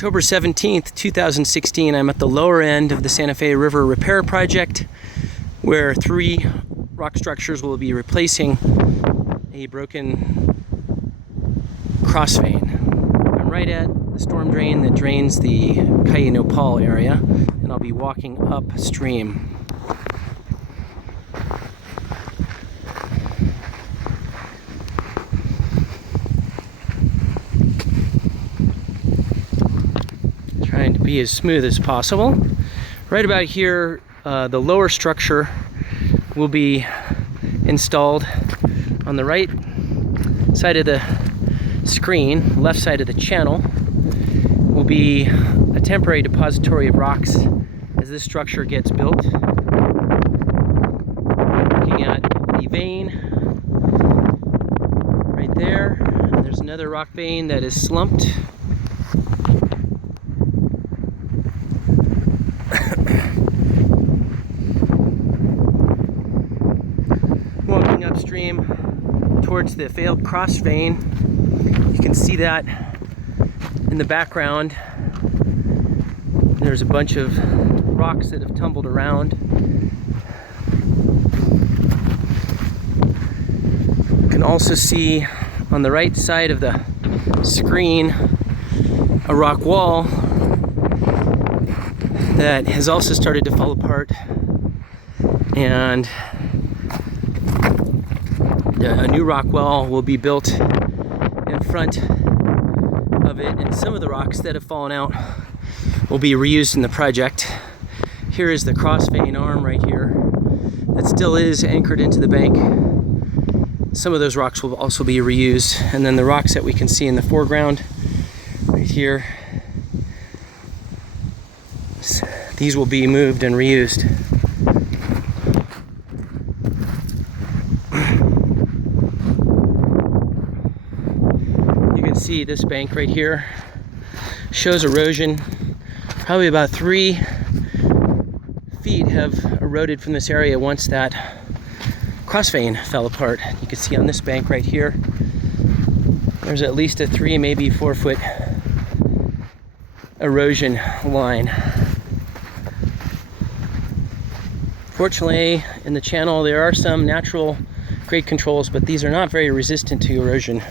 October 17th, 2016, I'm at the lower end of the Santa Fe River Repair Project, where 3 rock structures will be replacing a broken cross vein. I'm right at the storm drain that drains the Calle Nopal area, and I'll be walking upstream. Trying to be as smooth as possible. Right about here, the lower structure will be installed on the right side of the screen. Left side of the channel will be a temporary depository of rocks as this structure gets built. Looking at the vein right there. There's another rock vein that is slumped. Walking upstream towards the failed cross vein, you can see that in the background. There's a bunch of rocks that have tumbled around. You can also see on the right side of the screen a rock wall that has also started to fall apart, and a new rock wall will be built in front of it, and some of the rocks that have fallen out will be reused in the project. Here is the cross vein arm right here that still is anchored into the bank. Some of those rocks will also be reused, and then the rocks that we can see in the foreground right here, these will be moved and reused. You can see this bank right here shows erosion. Probably about 3 feet have eroded from this area once that cross vein fell apart. You can see on this bank right here, there's at least a 3, maybe 4 foot erosion line. Fortunately, in the channel there are some natural grade controls, but these are not very resistant to erosion,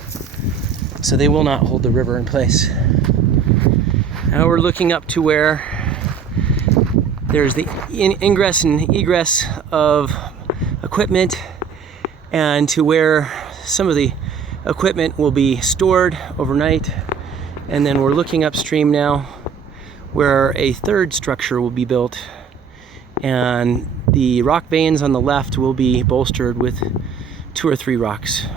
so they will not hold the river in place. Now we're looking up to where there's the ingress and egress of equipment, and to where some of the equipment will be stored overnight. And then we're looking upstream now where a 3rd structure will be built, and the rock veins on the left will be bolstered with 2 or 3 rocks.